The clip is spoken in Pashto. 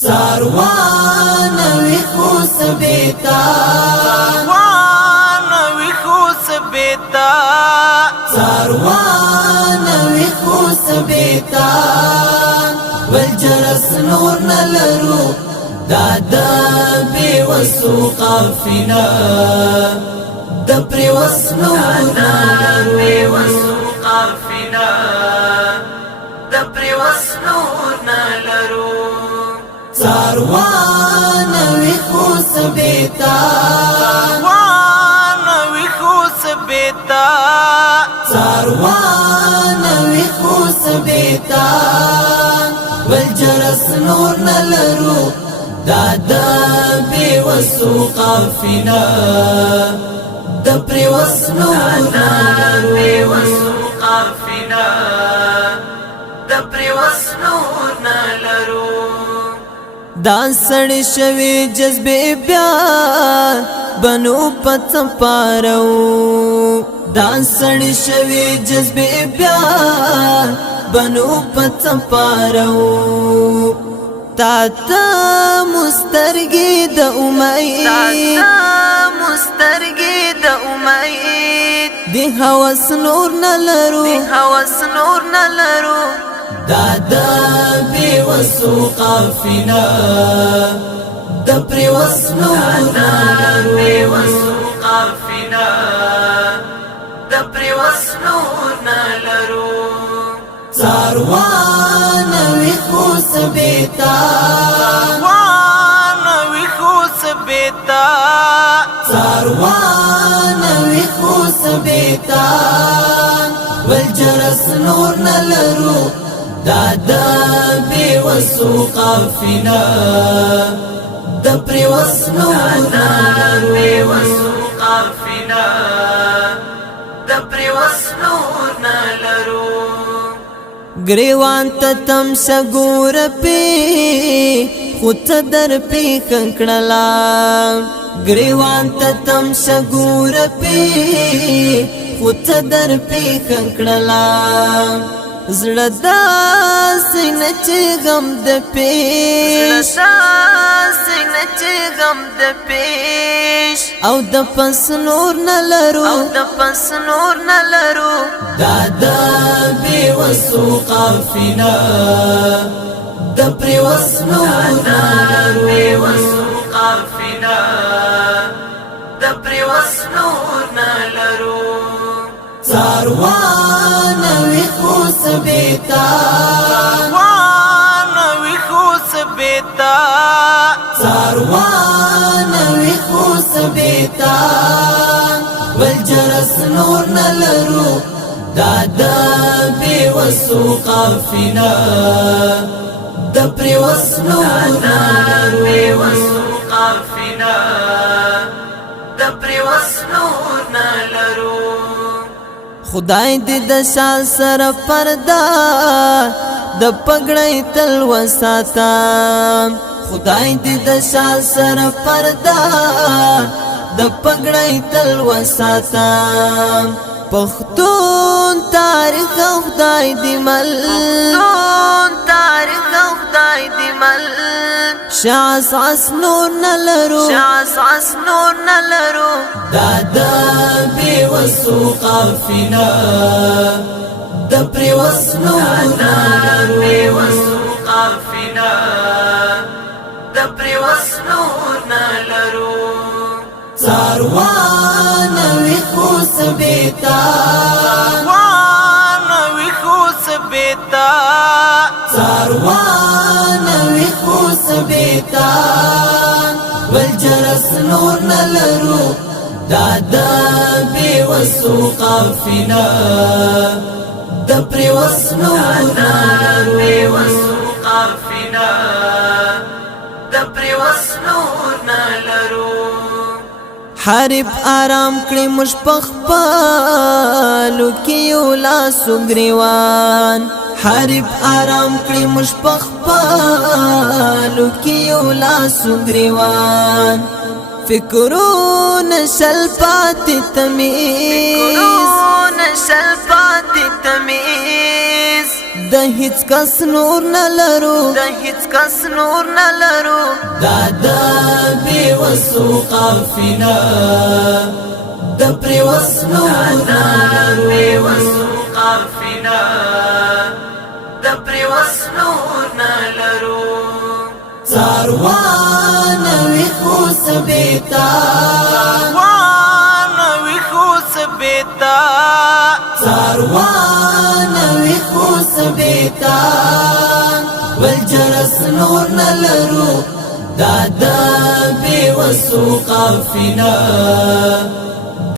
ساروان ویخو سبیتا ساروان ویخو سبیتا ساروان ویخو سبیتا والجرس نور نلرو دادا بیوسو قافنا دپری وسنور نلرو بیوسو قافنا دپری وسنور نلرو ساروان ویخو سبیتا ساروان ویخو سبیتا ساروان ویخو سبیتا والجرس نور نلرو دادا بیوسو قافنا دپری وسنور نلرو بیوسو قافنا دپری وسنور نلرو دا سړی شوی جذبې بیا بنو پڅ پارو دا سړی شوی جذبې بیا بنو پڅ پارو تا ته مسترګې د امید مسترګې د امید دی هوس نور نلرو هوس نور نلرو دادا بیوسو قافنا دپری وسنور نلرو بیوسو قافنا دپری وسنور نلرو ساروان ویخو سبیتا ساروان ویخو سبیتا ساروان ویخو سبیتا والجرس نور نلرو دادا بیوسو قافنا دپری وسنور نلرو بیوسو قافنا دپری وسنور نلرو گریوان تا تم سگور پی خود در پی کنکڑلا گریوان تا تم سگور پی خود در پی کنکڑلا زړه داسې نه چې غم د پیش او د پس نور نلرو دادا بیوسو قافنا دپری وسنور نلرو بیوسو قافنا دپری وسنور نلرو ساروان ویخو سبیتا ساروان ویخو سبیتا ساروان ویخو سبیتا والجرس نور نلرو دادا بیوسو قافنا دپری وسنور نلرو بیوسو قافنا دپری وسنور نلرو خدای دې د شان سره پردا د پګړې تل وساتا خدای دې د شان سره پردا د پګړې تل وساتا پښتون تاریخ خدای دې مل شاساس نور نلرو دادا بیوسو قافنا دپری وسنور نلرو بیوسو قافنا دپری وسنور نلرو ساروان ویخو سبیتا ساروان ویخو سبیتا ساروان ویخو سبیتا والجرس نور نلرو دادا بیوسو قافنا دپری وسنور نلرو بیوسو قافنا دپری وسنور نلرو حرب آرام کړی مشپخ پالو کیو لاسو گریوان حرب آرام کړی مشپخ پالو کیو لاسو گریوان فکرون شل پاتی تمیز د هیڅ کس نور نه لرو د هیڅ کس نور نه لرو دا د بې وسو قافله د پریوس نور نه لرو بې وسو قافله د پریوس نور نه لرو څاروان ویښو سبیتا څاروان ویښو سبیتا څاروان ویښو سبیتا بل جرس نور نه لرو دا د بې وسو قافله